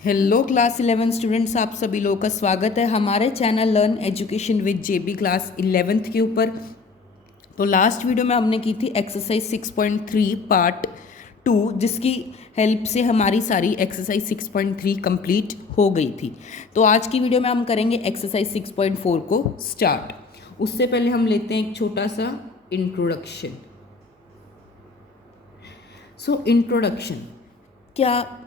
Hello class 11 students, आप सभी लोगों का स्वागत है हमारे channel learn education with JB class 11th के ऊपर। तो लास्ट वीडियो में हमने की थी एक्सरसाइज 6.3 पार्ट 2, जिसकी हेल्प से हमारी सारी एक्सरसाइज 6.3 कंप्लीट हो गई थी। तो आज की वीडियो में हम करेंगे एक्सरसाइज 6.4 को स्टार्ट। उससे पहले हम लेते हैं एक छोटा सा इंट्रोडक्शन। इंट्रोडक्शन क्या,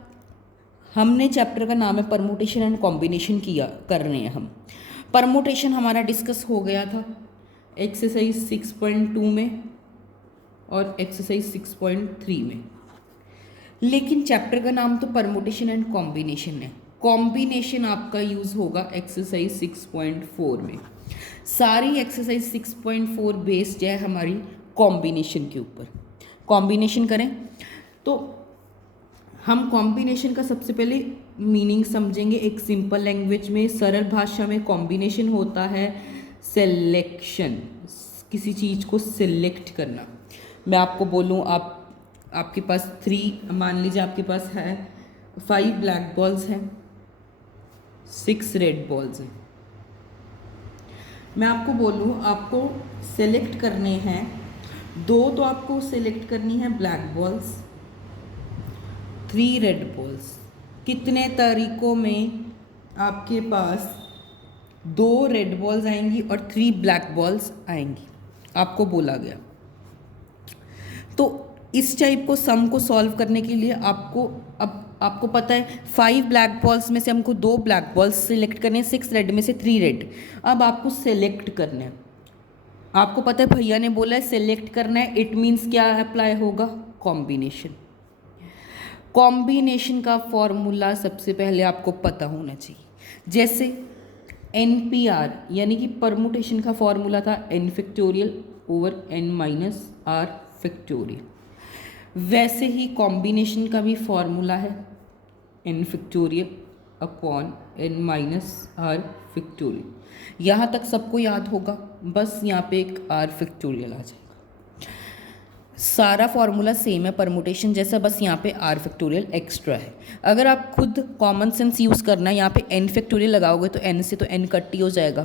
हमने चैप्टर का नाम है परमुटेशन एंड कॉम्बिनेशन किया कर रहे हैं हम। परमुटेशन हमारा डिस्कस हो गया था एक्सरसाइज 6.2 में और एक्सरसाइज 6.3 में, लेकिन चैप्टर का नाम तो परमुटेशन एंड कॉम्बिनेशन है। कॉम्बिनेशन आपका यूज़ होगा एक्सरसाइज 6.4 में। सारी एक्सरसाइज 6.4 बेस्ड है हमारी कॉम्बिनेशन के ऊपर। कॉम्बिनेशन करें तो हम कॉम्बिनेशन का सबसे पहले मीनिंग समझेंगे एक सिंपल लैंग्वेज में, सरल भाषा में। कॉम्बिनेशन होता है सिलेक्शन, किसी चीज़ को सिलेक्ट करना। मैं आपको बोलूँ, आपके पास 3, मान लीजिए आपके पास है 5 ब्लैक बॉल्स हैं, 6 रेड बॉल्स हैं। मैं आपको बोलूँ आपको सेलेक्ट करने हैं 2, तो आपको सेलेक्ट करनी है ब्लैक बॉल्स, 3 रेड बॉल्स। कितने तरीकों में आपके पास 2 रेड बॉल्स आएंगी और 3 ब्लैक बॉल्स आएंगी, आपको बोला गया। तो इस टाइप को सम को सॉल्व करने के लिए आपको पता है 5 ब्लैक बॉल्स में से हमको 2 ब्लैक बॉल्स सिलेक्ट करने हैं, 6 रेड में से 3 रेड। अब आपको सेलेक्ट करना है। आपको पता है भैया ने बोला है सेलेक्ट करना है, इट मीन्स क्या अप्लाई होगा, कॉम्बिनेशन। कॉम्बिनेशन का फॉर्मूला सबसे पहले आपको पता होना चाहिए। जैसे NPR यानी कि परमुटेशन का फॉर्मूला था n फैक्टोरियल ओवर n माइनस r फैक्टोरियल, वैसे ही कॉम्बिनेशन का भी फॉर्मूला है n फैक्टोरियल अपॉन n माइनस r फैक्टोरियल। यहाँ तक सबको याद होगा, बस यहाँ पे एक r फैक्टोरियल आ जाएगा। सारा फॉर्मूला सेम है परमुटेशन जैसा, बस यहाँ पे r फैक्टोरियल एक्स्ट्रा है। अगर आप खुद कॉमन सेंस यूज़ करना है, यहाँ पे n फैक्टोरियल लगाओगे तो n से तो n कट ही हो जाएगा,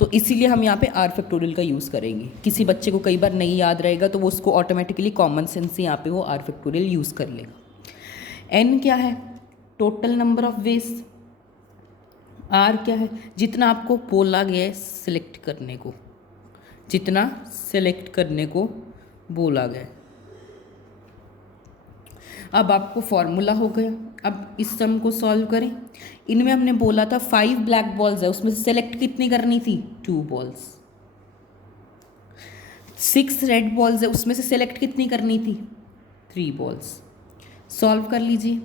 तो इसीलिए हम यहाँ पे r फैक्टोरियल का यूज़ करेंगे। किसी बच्चे को कई बार नहीं याद रहेगा तो वो उसको ऑटोमेटिकली कॉमन सेंस से यहाँ पे वो r फैक्टोरियल यूज़ कर लेगा। n क्या है, total number of veg. r क्या है, जितना आपको बोला गया है सिलेक्ट करने को, जितना सेलेक्ट करने को बोला गया। अब आपको फॉर्मूला हो गया। अब इस सम को सॉल्व करें। इनमें हमने बोला था 5 ब्लैक बॉल्स है, उसमें से सेलेक्ट कितनी करनी थी, 2 बॉल्स। 6 रेड बॉल्स है, उसमें से सेलेक्ट कितनी करनी थी, 3 बॉल्स। सॉल्व कर लीजिए।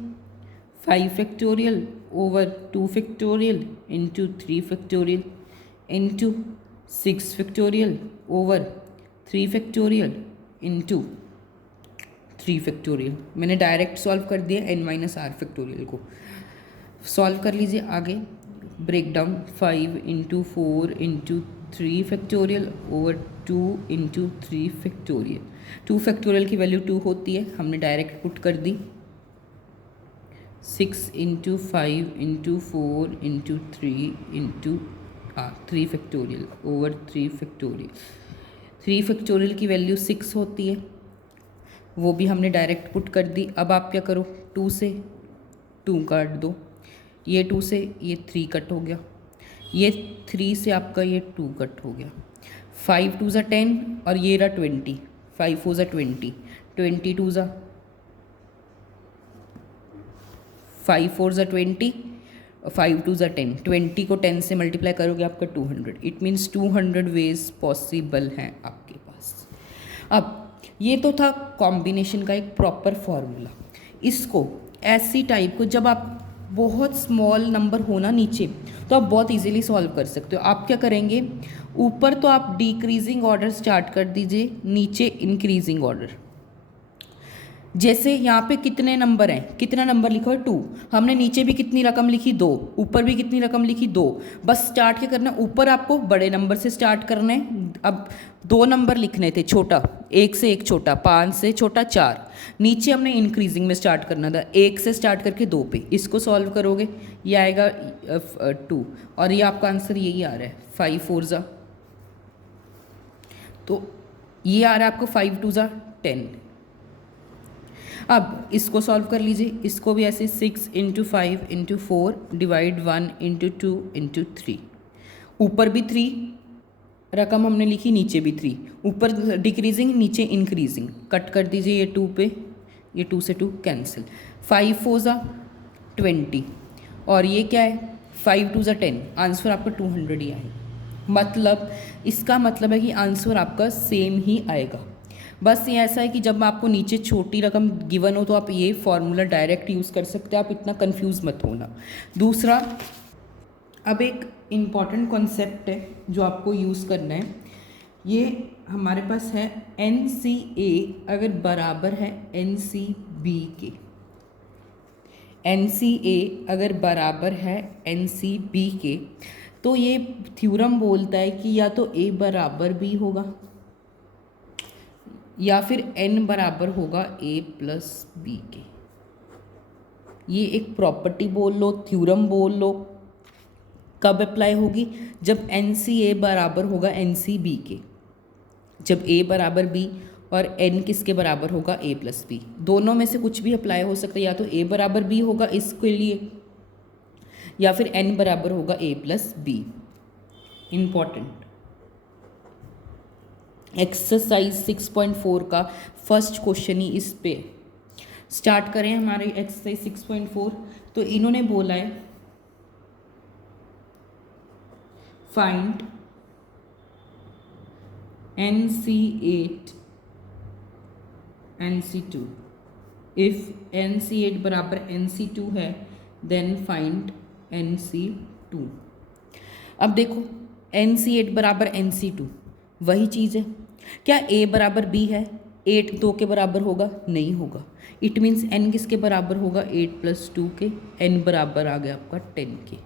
5 factorial over 2 factorial into 3 factorial into 6 factorial over 3 factorial into 3 factorial. मैंने डायरेक्ट सॉल्व कर दिया n माइनस r फैक्टोरियल को। सॉल्व कर लीजिए आगे। Break down 5 into 4 into 3 factorial over 2 into 3 factorial. 2 factorial की वैल्यू 2 होती है, हमने डायरेक्ट पुट कर दी। 6 into 5 into 4 into 3 into 3 factorial over 3 factorial. 3 factorial की वैल्यू 6 होती है, वो भी हमने डायरेक्ट पुट कर दी। अब आप क्या करो, 2 से 2 काट दो, ये 2 से ये 3 कट हो गया, ये 3 से आपका ये 2 कट हो गया। 5 2 ज़ा 10 और ये रहा 20, 5 4 ज़ा 20, 20 2 ज़ा 5 4 ज़ा 20, 5 2 ज़ा 10, 20 को 10 से मल्टीप्लाई करोगे आपका 200। इट मीन्स 200 वेज पॉसिबल हैं आपके पास। अब ये तो था कॉम्बिनेशन का एक प्रॉपर फॉर्मूला। इसको ऐसी टाइप को जब आप बहुत स्मॉल नंबर हो ना नीचे, तो आप बहुत इजीली सॉल्व कर सकते हो। आप क्या करेंगे, ऊपर तो आप डिक्रीजिंग ऑर्डर स्टार्ट कर दीजिए, नीचे इंक्रीजिंग ऑर्डर। जैसे यहाँ पे कितने नंबर हैं, कितना नंबर लिखा है 2, हमने नीचे भी कितनी रकम लिखी 2, ऊपर भी कितनी रकम लिखी 2। बस स्टार्ट क्या करना है, ऊपर आपको बड़े नंबर से स्टार्ट करना है, अब 2 नंबर लिखने थे छोटा, 1 से 1 छोटा, 5 से छोटा 4, नीचे हमने इंक्रीजिंग में स्टार्ट करना था, 1 से स्टार्ट करके 2 पे, इसको सॉल्व करोगे ये आएगा 2 और ये आपका आंसर यही आ रहा है 5 4 ज़ा, तो ये आ रहा है आपको 5 2 ज़ा 10। अब इसको सॉल्व कर लीजिए, इसको भी ऐसे 6 into 5 into 4 divide 1 into 2 into 3, ऊपर भी 3 रकम हमने लिखी, नीचे भी 3, ऊपर डिक्रीजिंग नीचे इंक्रीजिंग, कट कर दीजिए ये 2 पे, ये 2 से 2 कैंसिल, 5 4 ज़ा 20 और ये क्या है 5 2 ज़ा 10, आंसर आपका 200 ही आएगा। मतलब इसका मतलब है कि आंसर आपका सेम ही आएगा। बस ये ऐसा है कि जब आपको नीचे छोटी रकम गिवन हो तो आप ये फॉर्मूला डायरेक्ट यूज़ कर सकते हैं, आप इतना कंफ्यूज मत होना। दूसरा, अब एक इम्पॉर्टेंट कॉन्सेप्ट है जो आपको यूज़ करना है, ये हमारे पास है NCA अगर बराबर है NCB के, NCA अगर बराबर है NCB के, तो ये थ्योरम बोलता है कि या तो A बराबर B होगा या फिर N बराबर होगा A प्लस B के। ये एक प्रॉपर्टी बोल लो, थ्योरम बोल लो, कब अप्लाई होगी, जब NCA बराबर होगा NCB के, जब A बराबर B और N किसके बराबर होगा A प्लस B, दोनों में से कुछ भी अप्लाई हो सकता है, या तो A बराबर B होगा इसके लिए या फिर N बराबर होगा A plus B। Important exercise 6.4 का फर्स्ट क्वेश्चन ही इस पे। स्टार्ट करें हमारे एक्सरसाइज 6.4। तो इन्होंने बोला है find NC8 NC2, if NC8 बराबर NC2 है देन फाइंड NC2। अब देखो NC8 बराबर NC2 वही चीज़ है, क्या A बराबर B है, 8 2 के बराबर होगा, नहीं होगा, इट मीन्स N किसके बराबर होगा 8 प्लस 2 के, N बराबर आ गया आपका 10 के,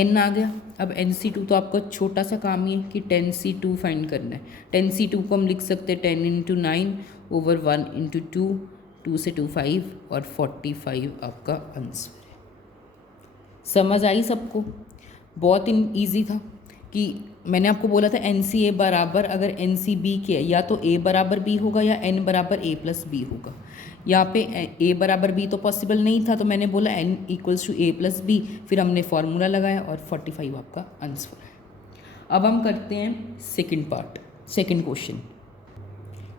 N आ गया। अब NC2 तो आपका छोटा सा काम ही है कि 10C2 फाइंड करना है, 10C2 को हम लिख सकते हैं 10 इंटू 9 ओवर 1 इंटू 2, 2 से 2 5 और 45 आपका आंसर है। समझ आई सबको? बहुत ईजी था कि मैंने आपको बोला था NCA बराबर अगर NCB के या तो A बराबर B होगा या N बराबर A प्लस B होगा। यहाँ पे A बराबर B तो पॉसिबल नहीं था, तो मैंने बोला N equals to A plus B, फिर हमने फॉर्मूला लगाया और 45 आपका आंसर है। अब हम करते हैं सेकंड पार्ट, सेकंड क्वेश्चन।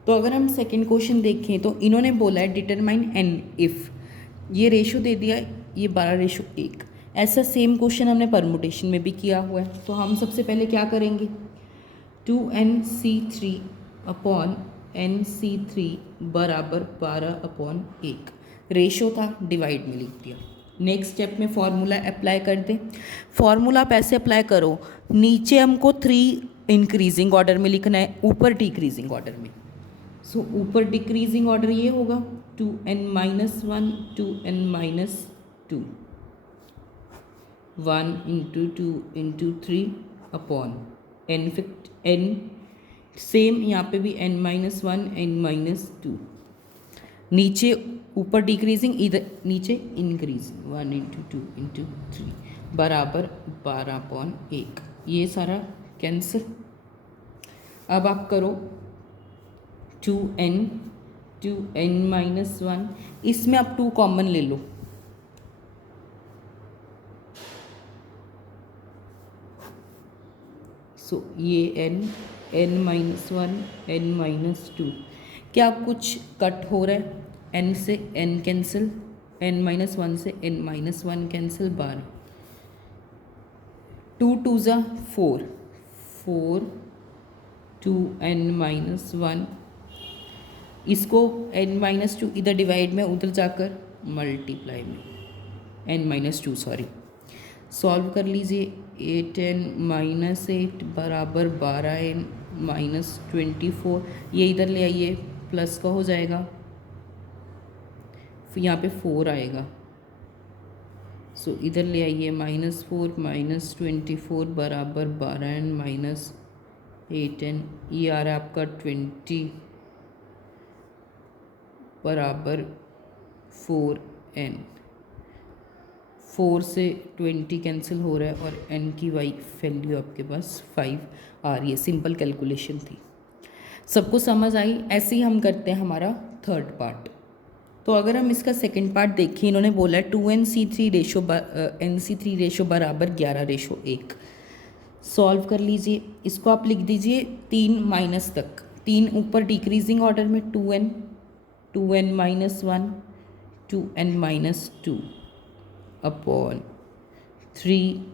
तो अगर हम सेकंड क्वेश्चन देखें तो इन्होंने बोला है डिटरमाइन N इफ़, ये रेशो दे दिया, ये 12:1। ऐसा सेम क्वेश्चन हमने परमुटेशन में भी किया हुआ है। तो हम सबसे पहले क्या करेंगे, 2NC3 अपॉन NC3 बराबर 12/1, रेशो था डिवाइड में लिख दिया। नेक्स्ट स्टेप में फॉर्मूला अप्लाई कर दें। फॉर्मूला आप ऐसे अप्लाई करो, नीचे हमको 3 इंक्रीजिंग ऑर्डर में लिखना है, ऊपर डिक्रीजिंग ऑर्डर में। सो ऊपर डिक्रीजिंग ऑर्डर ये होगा 2n-1 2n-2, 1 into 2 into 3 upon n same यहाँ पे भी n-1 n-2, नीचे ऊपर डिक्रीजिंग इधर नीचे इंक्रीजिंग 1 इंटू 2 इंटू 3 बराबर 12/1, ये सारा कैंसिल। अब आप करो 2n-1, इसमें आप 2 कॉमन ले लो, सो ये n-1 n-2, क्या कुछ कट हो रहा है, n से n कैंसिल, n-1 से n-1 कैंसिल, 12, 2 2 ज़ा 4, 4 2n-1, इसको n-2 इधर डिवाइड में, उधर जाकर मल्टीप्लाई में, n-2 सॉरी, सॉल्व कर लीजिए। 8n-8 बराबर 12n-24, ये इधर ले आइए, प्लस का हो जाएगा, फिर यहाँ पे 4 आएगा, सो इधर ले आइए -4 -24 बराबर 12n 8n, ये आ रहा है आपका 20 बराबर 4n। 4 से 20 कैंसिल हो रहा है और n की वाई वैल्यू आपके पास 5 आ रही है। सिंपल कैलकुलेशन थी, सबको समझ आई। ऐसे ही हम करते हैं हमारा थर्ड पार्ट। तो अगर हम इसका सेकंड पार्ट देखें, इन्होंने बोला है 2nc3 रेशो nc3 रेशो बराबर 11:1। सॉल्व कर लीजिए, इसको आप लिख दीजिए 3 माइनस तक, 3 ऊपर डिक्रीजिंग ऑर्डर में 2n, 2n minus 1, 2n minus 2 upon 3,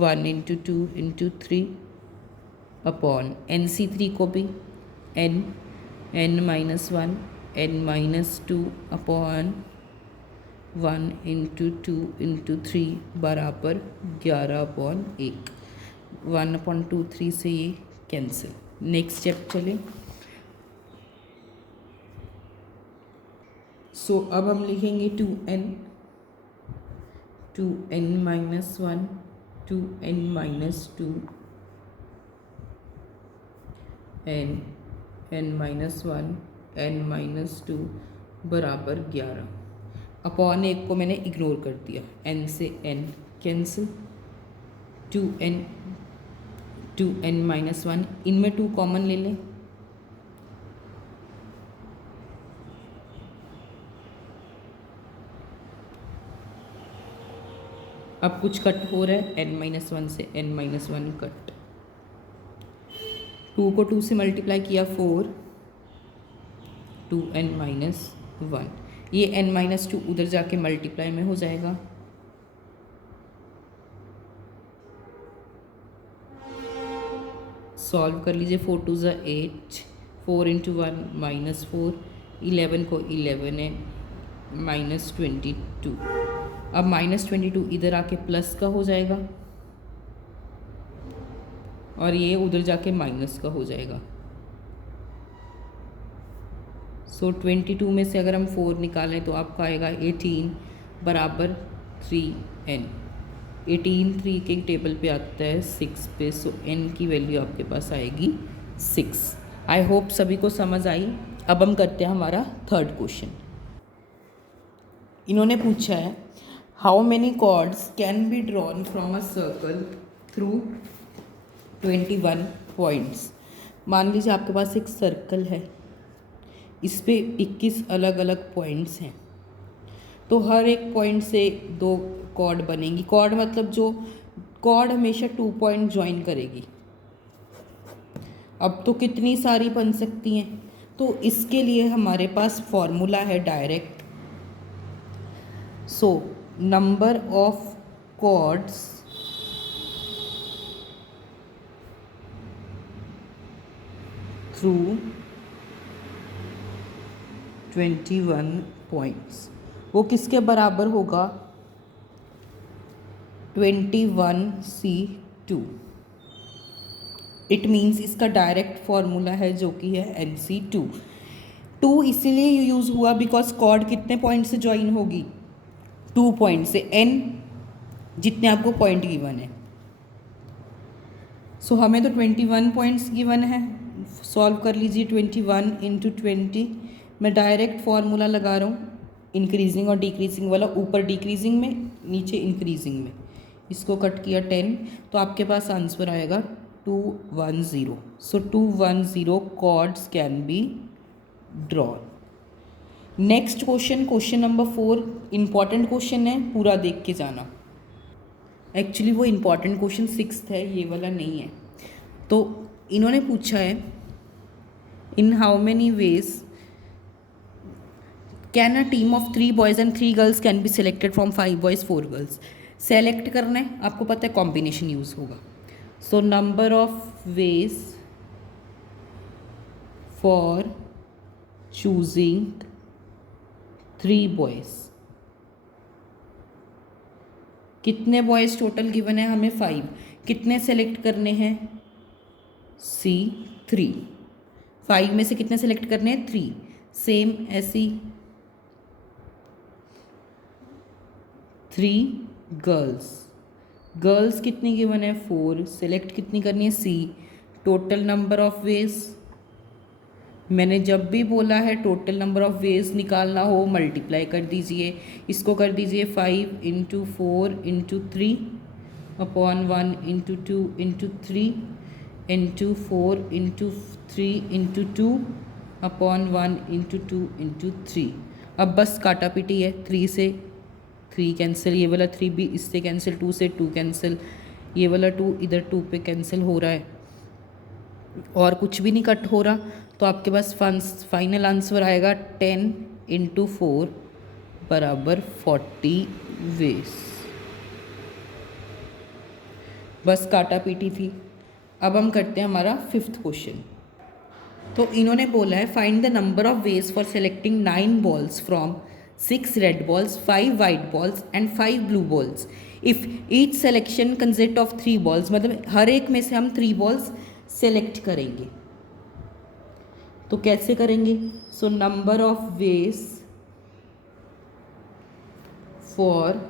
1 into 2 into 3 upon nc3 को भी n minus 1, n minus 2 upon 1 into 2 into 3 बराबर 11/1। 1/2 से ये कैंसिल। नेक्स्ट स्टेप चले। सो अब हम लिखेंगे 2n minus 1, 2n minus 2, n minus 1, n minus 2 बराबर 11। अपॉन 1 को मैंने इग्नोर कर दिया, n से n कैंसिल, 2n माइनस 1, इनमें 2 कॉमन ले लें, अब कुछ कट हो रहा है, n माइनस 1 से n माइनस 1 कट, 2 को 2 से मल्टीप्लाई किया 4, 2n माइनस 1, ये n माइनस 2 उधर जाके मल्टीप्लाई में हो जाएगा, सॉल्व कर लीजिए। 4 2 ज़ा 8, 4 इंटू 1 माइनस 4, 11 को 11 है माइनस 22। अब माइनस 22 इधर आके प्लस का हो जाएगा और ये उधर जाके माइनस का हो जाएगा। सो 22 में से अगर हम 4 निकालें तो आपका आएगा 18 बराबर 3n। 18 3 के टेबल पे आता है 6 पे, सो n की वैल्यू आपके पास आएगी 6। आई होप सभी को समझ आई। अब हम करते हैं हमारा थर्ड क्वेश्चन। इन्होंने पूछा है how many chords can be drawn from a circle through 21 points. मान लीजिए आपके पास एक सर्कल है, इस पे 21 अलग अलग पॉइंट्स हैं, तो हर एक पॉइंट से 2 कॉर्ड बनेंगी। कॉर्ड मतलब जो कॉर्ड हमेशा 2 पॉइंट ज्वाइन करेगी। अब तो कितनी सारी बन सकती हैं, तो इसके लिए हमारे पास फॉर्मूला है direct. So number of chords through 21 points, वो किसके बराबर होगा, 21c2। इट मीन्स इसका डायरेक्ट फॉर्मूला है जो कि है nc2। 2 इसीलिए यूज़ हुआ बिकॉज कॉर्ड कितने पॉइंट से ज्वाइन होगी, 2 पॉइंट से, n जितने आपको पॉइंट गिवन है। सो हमें तो 21 पॉइंट्स गिवन है, सॉल्व कर लीजिए। 21 इंटू 20, मैं डायरेक्ट फार्मूला लगा रहा हूँ, इंक्रीजिंग और डिक्रीजिंग वाला, ऊपर डिक्रीजिंग में नीचे इंक्रीजिंग में, इसको कट किया 10, तो आपके पास आंसर आएगा 210। So 210 chords can be drawn. Next question, question number 4, important question है, पूरा देख के जाना। एक्चुअली वो इम्पॉर्टेंट क्वेश्चन 6th है, ये वाला नहीं है। तो इन्होंने पूछा है in how many ways can a team of 3 boys and 3 girls can be selected from 5 boys 4 girls. Select करना है, आपको पता है कॉम्बिनेशन यूज़ होगा। सो number of ways for choosing 3 boys, कितने बॉयज़ टोटल गिवन है हमें 5, कितने सेलेक्ट करने हैं C3, 5 में से कितने सेलेक्ट करने हैं 3। सेम ऐसी 3 गर्ल्स, गर्ल्स कितनी गिवन है 4, सेलेक्ट कितनी करनी है C, total number of veg, मैंने जब भी बोला है टोटल नंबर ऑफ वेज निकालना हो मल्टीप्लाई कर दीजिए, इसको कर दीजिए 5 into 4 into 3 upon 1 into 2 into 3 into 4 into 3 into 2 upon 1 into 2 into 3। अब बस काटा पीटी है, 3 से 3 कैंसिल, ये वाला 3 भी इससे कैंसिल, 2 से 2 कैंसिल, ये वाला 2 इधर 2 पे कैंसिल हो रहा है और कुछ भी नहीं कट हो रहा। तो आपके पास फाइनल आंसर आएगा 10 इंटू 4 बराबर 40 वेज। बस काटा पीटी थी। अब हम करते हैं हमारा 5th क्वेश्चन। तो इन्होंने बोला है find the number of ways for selecting 9 balls from 6 red balls, 5 white balls and 5 blue balls if each selection consist of 3 balls. मतलब हर एक में से हम 3 बॉल्स सेलेक्ट करेंगे। तो कैसे करेंगे? सो number of ways for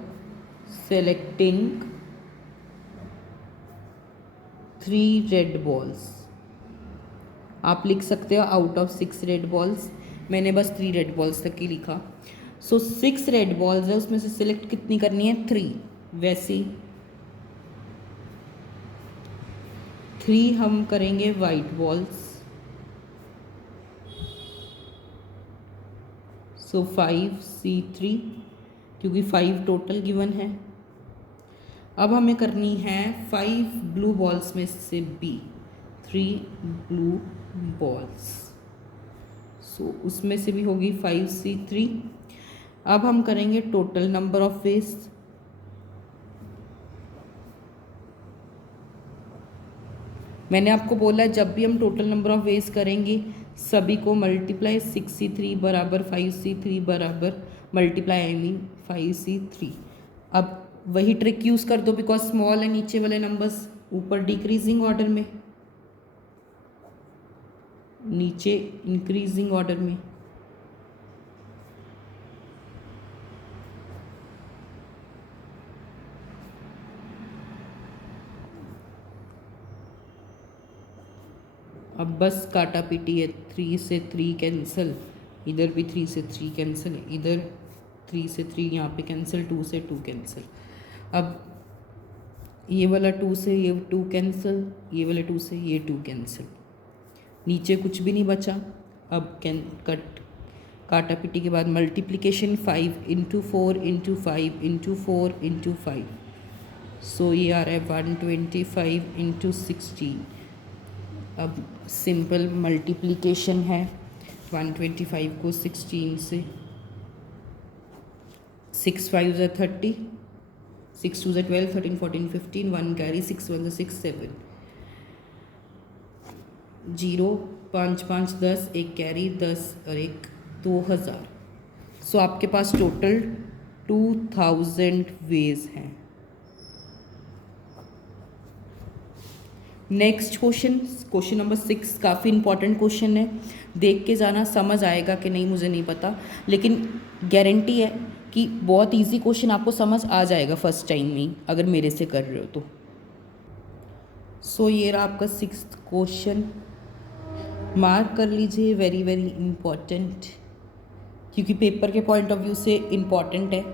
selecting 3 red balls, आप लिख सकते हो आउट ऑफ 6 रेड बॉल्स। मैंने बस 3 रेड बॉल्स तक ही लिखा। सो 6 रेड बॉल्स है, उसमें से सिलेक्ट कितनी करनी है? 3। वैसे 3 हम करेंगे वाइट बॉल्स। सो 5C3 क्योंकि 5 टोटल गिवन है। अब हमें करनी है 5 ब्लू बॉल्स में से B, 3 ब्लू बॉल्स। सो उसमें से भी होगी 5C3। अब हम करेंगे टोटल नंबर ऑफ वेज। मैंने आपको बोला जब भी हम टोटल नंबर ऑफ वेज करेंगे सभी को मल्टीप्लाई, 6C3 बराबर 5C3 बराबर मल्टीप्लाई आई मीन 5C3। अब वही ट्रिक यूज़ कर दो बिकॉज स्मॉल है, नीचे वाले नंबर्स ऊपर डिक्रीजिंग ऑर्डर में, नीचे इंक्रीजिंग ऑर्डर में। अब बस काटा पीटी है, 3 से 3 कैंसिल, इधर भी 3 से 3 कैंसिल, इधर 3 से 3 यहाँ पे कैंसिल, 2 से 2 कैंसिल। अब ये वाला 2 से ये 2 कैंसिल, ये वाला 2 से ये 2 कैंसिल, नीचे कुछ भी नहीं बचा। अब कट काटा पीटी के बाद multiplication 5 into 4 into 5 into 4 into 5। सो ये आ रहा है 125 इंटू 16। अब सिंपल मल्टीप्लिकेशन है 125 को 16 से, 6 5 ज़ा 30, 6 2 ज़ा 12, 13 14 15, 1 कैरी, 6 1 ज़ा 6 7, 0 5 5 10, 1 कैरी 10 और 1 2000। सो आपके पास टोटल 2000 वेज हैं। नेक्स्ट क्वेश्चन, क्वेश्चन नंबर 6 काफ़ी इंपॉर्टेंट क्वेश्चन है। देख के जाना, समझ आएगा कि नहीं मुझे नहीं पता, लेकिन गारंटी है कि बहुत इजी क्वेश्चन आपको समझ आ जाएगा फर्स्ट टाइम में ही अगर मेरे से कर रहे हो तो। सो ये रहा आपका 6th क्वेश्चन, मार्क कर लीजिए, वेरी वेरी इम्पॉर्टेंट, क्योंकि पेपर के पॉइंट ऑफ व्यू से इम्पॉर्टेंट है।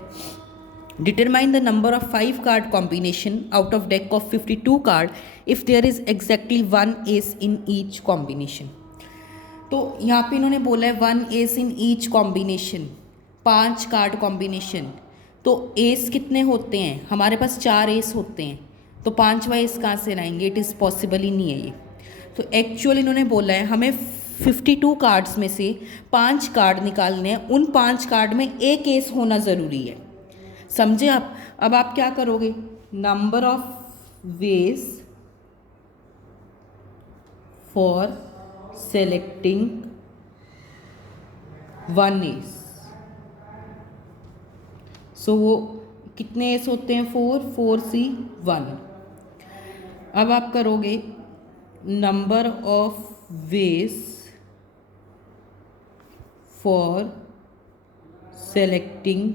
Determine the number of 5 card combination out of deck of 52 card if there is exactly 1 ace in each combination. तो यहाँ पे इन्होंने बोला है 1 ace in each combination, 5 card combination. तो एस कितने होते हैं? हमारे पास 4 एस होते हैं, तो 5वां एस कहाँ से लाएंगे? इट इज़ पॉसिबल ही नहीं है ये। तो एक्चुअल इन्होंने बोला है हमें 52 कार्ड्स में से 5 कार्ड निकालने हैं, उन 5 कार्ड में एक एस होना ज़रूरी है, समझे आप? अब आप क्या करोगे? Number of ways for selecting 1 ace. So वो कितने एस होते हैं? 4C1। अब आप करोगे number of ways for selecting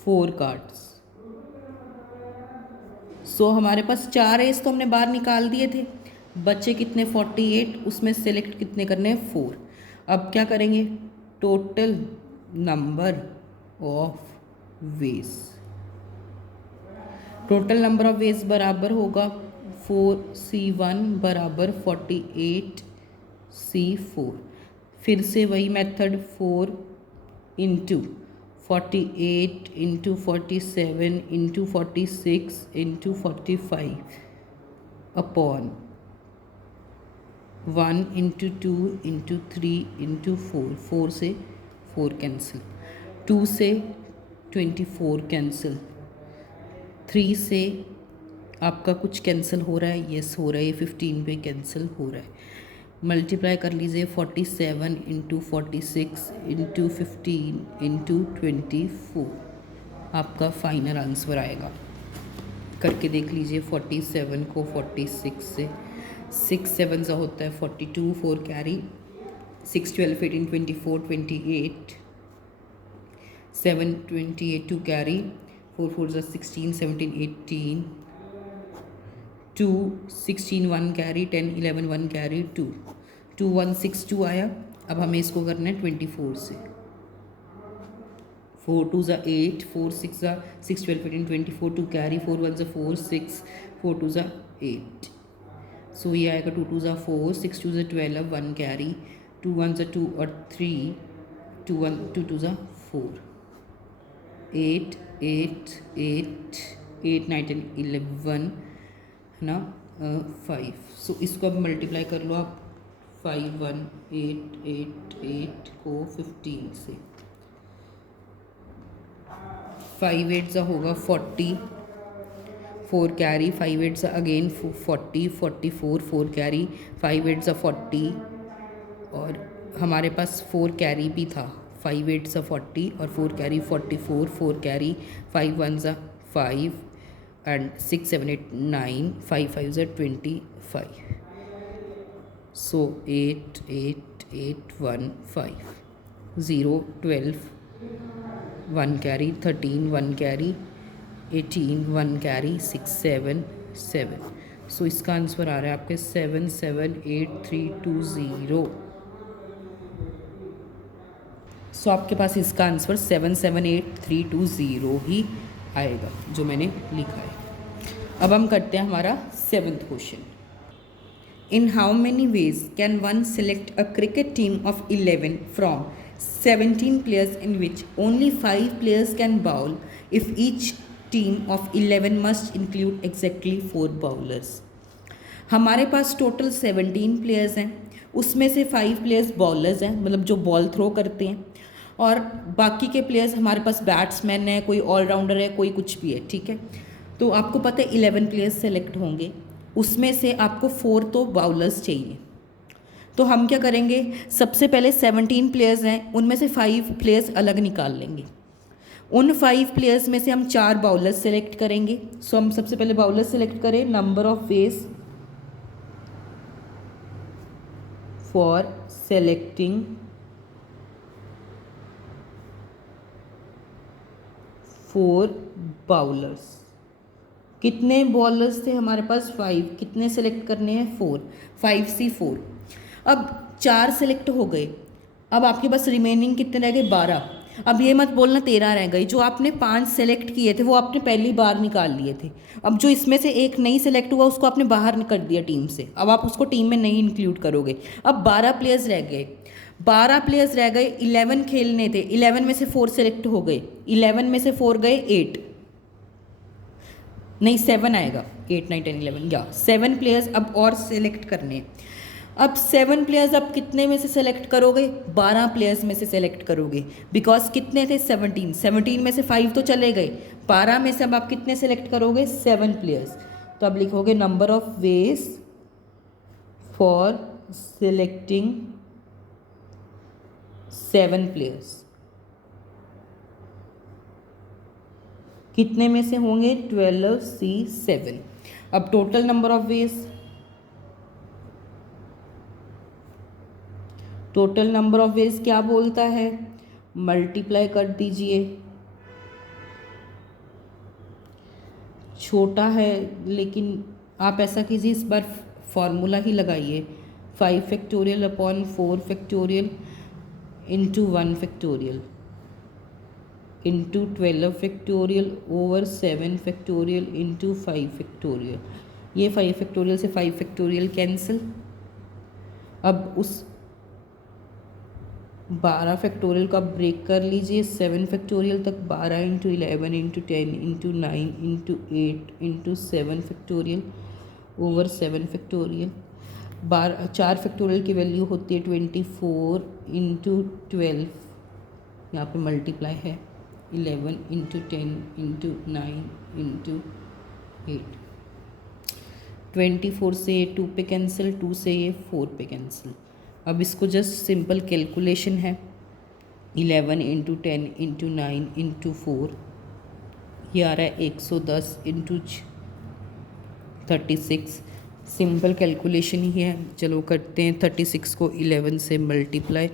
4 cards. So हमारे पास 4 एज तो हमने बाहर निकाल दिए थे, बच्चे कितने 48, उसमें सेलेक्ट कितने करने हैं 4। अब क्या करेंगे, total number of veg, total number of veg बराबर होगा 4C1 बराबर 48C4। फिर से वही method 4 into 48 into 47 into 46 into 45 upon 1 into 2 into 3 into 4, 4 से 4 कैंसिल, 2 से 24 कैंसिल, 3 से आपका कुछ कैंसिल हो रहा है, यस हो रहा है, ये 15 पे कैंसिल हो रहा है। मल्टीप्लाई कर लीजिए 47 इंटू 46 इंटू 15 इंटू 24, आपका फाइनल आंसर आएगा। करके देख लीजिए 47 को 46 से, 6 7 सा होता है 42, 4 कैरी, 6 12 18 24 28, 7 28 2 कैरी, 4 4 सा 16 17 18, 2 16 1 कैरी, 10 11 1 कैरी, 2 2 1 6 2 आया। अब हमें इसको करना है 24 से, 4 2 ज़ा 8, 4 6 ज़ा 6 12 18 24, 2 कैरी, 4 1 ज़ा 4 6, 4 2 ज़ा 8, सो ये आएगा 2 2 ज़ा 4, 6 2 ज़ा 12, 1 कैरी, 2 1 ज़ा 2 और 3, 2 1 2 2 ज़ा 4, 8 8 8 8 9 10 11 है ना, 5। सो इसको अब मल्टीप्लाई कर लो आप, 5 1 8 8 8 को 15 से, 5 8 सा होगा 40, 4 कैरी, 5 8 सा अगेन 40 44, 4 कैरी, 5 8 सा 40, और हमारे पास 4 कैरी भी था, 5 8 सा 40 और 4 कैरी 44, 4 कैरी, 5 1 सा 5 and 6 7 8 9, 5 5 ज़ा 25, so 8 8 8 1 5 0 12 1 कैरी, 13 1 कैरी, 18 1 कैरी, 6 7 7, सो इसका आंसर आ रहा है आपके 778 320। सो आपके पास इसका आंसर 778 320 ही आएगा जो मैंने लिखा है। अब हम करते हैं हमारा 7th question. In how many ways can one select a cricket team of 11 from 17 players in which only 5 players can bowl if each team of 11 must include exactly 4 bowlers. हमारे पास टोटल 17 प्लेयर्स हैं, उसमें से 5 players bowlers हैं, मतलब जो ball throw करते हैं, और बाकी के प्लेयर्स हमारे पास बैट्समैन है, कोई ऑलराउंडर है, कोई कुछ भी है, ठीक है। तो आपको पता है 11 प्लेयर्स सेलेक्ट होंगे, उसमें से आपको 4 तो बाउलर्स चाहिए। तो हम क्या करेंगे, सबसे पहले 17 प्लेयर्स हैं, उनमें से 5 प्लेयर्स अलग निकाल लेंगे। उन 5 प्लेयर्स में से हम 4 बाउलर्स सेलेक्ट करेंगे। सो हम सबसे पहले बाउलर्स सेलेक्ट करें, number of ways for selecting 4 बाउलर्स। कितने बॉलर्स थे हमारे पास, 5, कितने सेलेक्ट करने हैं 4, 5C4। अब 4 सेलेक्ट हो गए, अब आपके पास रिमेनिंग कितने रह गए, 12। अब ये मत बोलना 13 रह गए, जो आपने 5 सेलेक्ट किए थे वो आपने पहली बार निकाल लिए थे। अब जो इसमें से एक नहीं सेलेक्ट हुआ उसको आपने बाहर कर दिया टीम से, अब आप उसको टीम में नहीं इंक्लूड करोगे। अब 12 प्लेयर्स रह गए, 12 प्लेयर्स रह गए, 11 खेलने थे, 11 में से 4 सेलेक्ट हो गए, 11 में से 4 गए 8, नहीं 7 आएगा, 8 9 10 11 या 7 प्लेयर्स अब और सेलेक्ट करने। अब 7 प्लेयर्स अब कितने में से सेलेक्ट करोगे, 12 प्लेयर्स में से सेलेक्ट करोगे, बिकॉज कितने थे 17, 17 में से 5 तो चले गए, 12 में से अब आप कितने सेलेक्ट करोगे, 7 प्लेयर्स। तो अब लिखोगे number of ways for selecting 7 players. कितने में से होंगे, 12C7। अब total number of veg, total number of veg क्या बोलता है, मल्टीप्लाई कर दीजिए छोटा है, लेकिन आप ऐसा कीजिए, इस बार फॉर्मूला ही लगाइए, 5 factorial upon 4 factorial into 1 factorial into 12 factorial over 7 factorial into 5 factorial. ये 5 फैक्टोरियल से 5 फैक्टोरियल कैंसिल। अब उस 12 फैक्टोरियल को आप ब्रेक कर लीजिए 7 फैक्टोरियल तक। 12 into 11 into 10 into 9 into 8 into 7 factorial over 7 factorial. 4 factorial की वैल्यू होती है 24 इंटू 12, यहाँ पे मल्टीप्लाई है 11 इंटू 10 इंटू 9 इंटू 8। 24 से 2 पे कैंसिल, 2 से ये 4 पे कैंसिल। अब इसको जस्ट सिंपल कैलकुलेशन है, 11 इंटू 10 इंटू 9 इंटू 4, ये आ रहा है 110 इंटू 36। सिंपल कैलकुलेशन ही है। चलो करते हैं 36 को 11 से मल्टीप्लाई।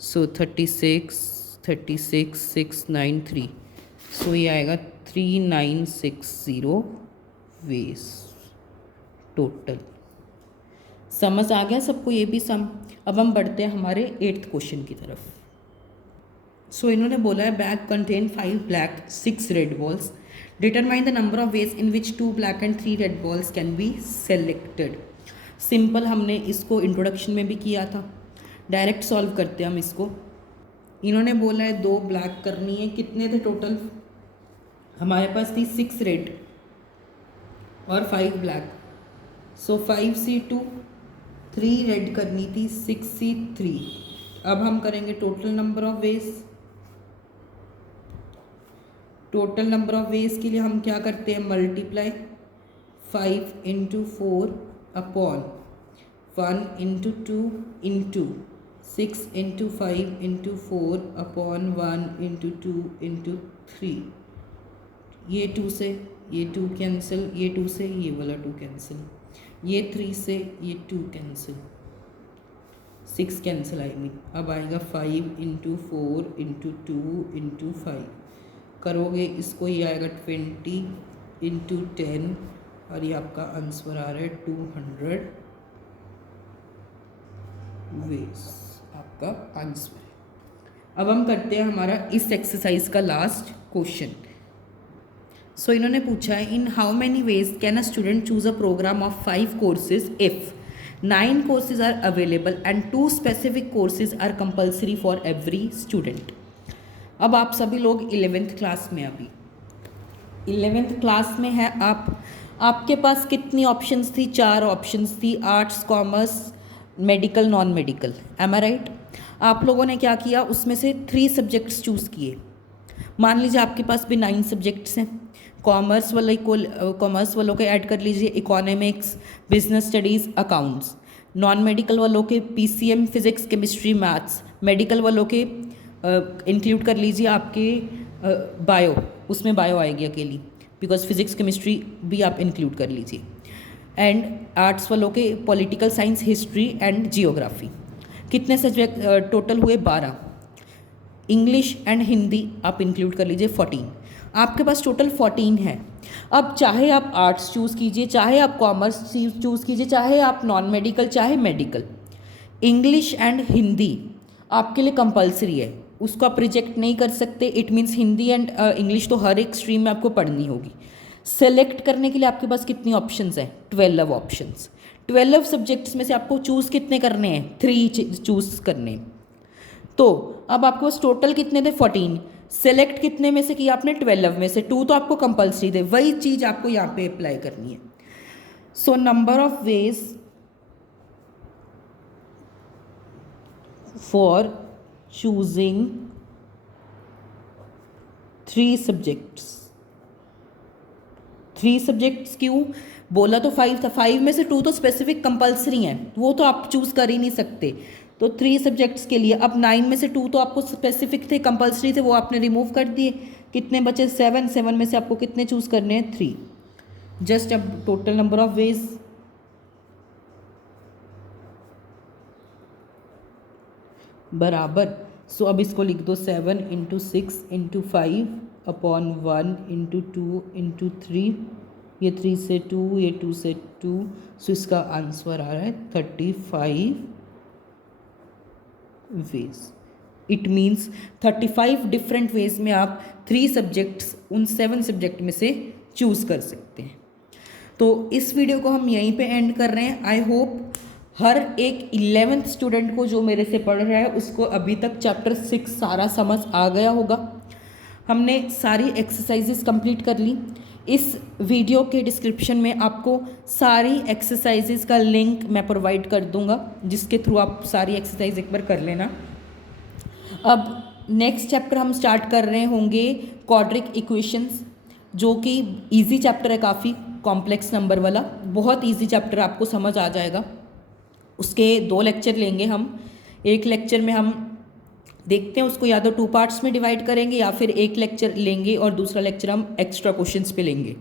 सो 36 693, सो ये आएगा 3960 वेज टोटल। समझ आ गया सबको ये भी सम। अब हम बढ़ते हैं हमारे 8th क्वेश्चन की तरफ। सो इन्होंने बोला है bag contain 5 black 6 red balls, determine the number of ways in which 2 black and 3 red balls can be selected. Simple हमने इसको इंट्रोडक्शन में भी किया था, डायरेक्ट सॉल्व करते हैं हम इसको। इन्होंने बोला है 2 ब्लैक करनी है, कितने थे टोटल, हमारे पास थी 6 रेड और 5 ब्लैक। सो 5C2 3 रेड करनी थी, 6C3। अब हम करेंगे total number of veg. Total number of veg के लिए हम क्या करते हैं, multiply 5 into 4 upon 1 into 2 into 6 into 5 into 4 upon 1 into 2 into 3। ये 2 से ये 2 कैंसिल, ये 2 से ये वाला 2 कैंसिल, ये 3 से ये 2 कैंसिल, 6 कैंसिल आई मीन। अब आएगा 5 इंटू 4 इंटू 2 इंटू 5। करोगे इसको, ये आएगा 20 इंटू 10 और ये आपका आंसर आ रहा है 200 वेज, आपका आंसर है। अब हम करते हैं हमारा इस एक्सरसाइज का लास्ट क्वेश्चन। सो इन्होंने पूछा है in how many ways can a student choose a program of 5 courses if 9 courses are available and 2 specific courses are compulsory for every student. अब आप सभी लोग 11th क्लास में, अभी 11th क्लास में है आप, आपके पास कितनी ऑप्शंस थी, 4 ऑप्शंस थी, arts, commerce, medical, non medical, am I right. आप लोगों ने क्या किया, उसमें से 3 सब्जेक्ट्स चूज़ किए। मान लीजिए आपके पास भी 9 सब्जेक्ट्स हैं। कॉमर्स वालों के ऐड कर लीजिए economics, business studies, accounts. Non medical वालों के PCM, physics, chemistry, maths. Medical वालों के इंक्लूड कर लीजिए आपके बायो, उसमें बायो आएगी अकेली, बिकॉज फिजिक्स केमिस्ट्री भी आप इंक्लूड कर लीजिए। एंड आर्ट्स वालों के political science, history and geography. कितने सब्जेक्ट टोटल हुए, 12। इंग्लिश एंड हिंदी आप इंक्लूड कर लीजिए 14। आपके पास टोटल 14 है। अब चाहे आप आर्ट्स चूज़ कीजिए, चाहे आप कॉमर्स चूज़ कीजिए, चाहे आप नॉन मेडिकल, चाहे मेडिकल, इंग्लिश एंड हिंदी आपके लिए कंपलसरी है, उसको आप रिजेक्ट नहीं कर सकते। It means Hindi and English तो हर एक स्ट्रीम में आपको पढ़नी होगी। सेलेक्ट करने के लिए आपके पास कितनी ऑप्शंस हैं, 12 ऑप्शंस। 12 सब्जेक्ट्स में से आपको चूज़ कितने करने हैं, 3 चूज़ करने हैं। तो अब आपके पास टोटल कितने थे, 14। सेलेक्ट कितने में से किया आपने, 12 में से 2 तो आपको कंपलसरी थे, वही चीज़ आपको यहाँ पे अप्लाई करनी है। सो number of ways for choosing 3 subjects. 3 subjects क्यों बोला, तो 5 था, 5 में से 2 तो स्पेसिफिक कंपलसरी हैं, वो तो आप चूज़ कर ही नहीं सकते। तो 3 सब्जेक्ट्स के लिए अब 9 में से 2 तो आपको स्पेसिफिक थे, कंपलसरी थे, वो आपने रिमूव कर दिए। कितने बचे, 7। 7 में से आपको कितने चूज़ करने हैं, 3। जस्ट अब टोटल नंबर ऑफ वेज बराबर। सो अब इसको लिख दो, 7 into 6 into 5 upon 1 into 2 into 3 ये 3 से 2, ये 2 से 2, सो इसका आंसर आ रहा है 35 ways. It means 35 different ways में आप 3 सब्जेक्ट्स उन 7 सब्जेक्ट में से चूज़ कर सकते हैं। तो इस वीडियो को हम यहीं पे एंड कर रहे हैं। आई होप हर एक 11th स्टूडेंट को जो मेरे से पढ़ रहा है उसको अभी तक चैप्टर 6 सारा समझ आ गया होगा। हमने सारी एक्सरसाइजेस कंप्लीट कर ली। इस वीडियो के डिस्क्रिप्शन में आपको सारी एक्सरसाइजेस का लिंक मैं प्रोवाइड कर दूंगा, जिसके थ्रू आप सारी एक्सरसाइज एक बार कर लेना। अब नेक्स्ट चैप्टर हम स्टार्ट कर रहे होंगे क्वाड्रिक इक्वेशंस, जो कि इजी चैप्टर है, काफ़ी कॉम्प्लेक्स नंबर वाला, बहुत इजी चैप्टर, आपको समझ आ जाएगा। उसके 2 लेक्चर लेंगे हम। एक लेक्चर में हम देखते हैं उसको या तो 2 पार्ट्स में डिवाइड करेंगे या फिर एक लेक्चर लेंगे और दूसरा लेक्चर हम एक्स्ट्रा क्वेश्चंस पे लेंगे।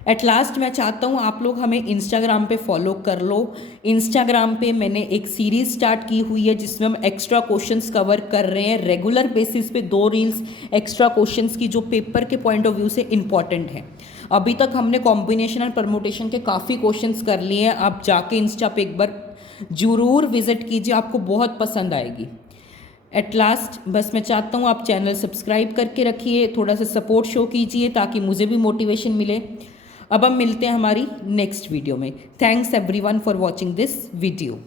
एट लास्ट मैं चाहता हूँ आप लोग हमें इंस्टाग्राम पे फॉलो कर लो। इंस्टाग्राम पे मैंने एक सीरीज़ स्टार्ट की हुई है जिसमें हम एक्स्ट्रा क्वेश्चंस कवर कर रहे हैं। रेगुलर बेसिस पे 2 रील्स एक्स्ट्रा क्वेश्चंस की जो पेपर के पॉइंट ऑफ व्यू से इंपॉर्टेंट है। अभी तक हमने कॉम्बिनेशन और परमुटेशन के काफ़ी क्वेश्चंस कर लिए हैं। आप जाके इंस्टा पे एक बार ज़रूर विजिट कीजिए, आपको बहुत पसंद आएगी। एट लास्ट बस मैं चाहता हूँ आप चैनल सब्सक्राइब करके रखिए, थोड़ा सा सपोर्ट शो कीजिए ताकि मुझे भी मोटिवेशन मिले। अब हम मिलते हैं हमारी नेक्स्ट वीडियो में। Thanks everyone for watching this video.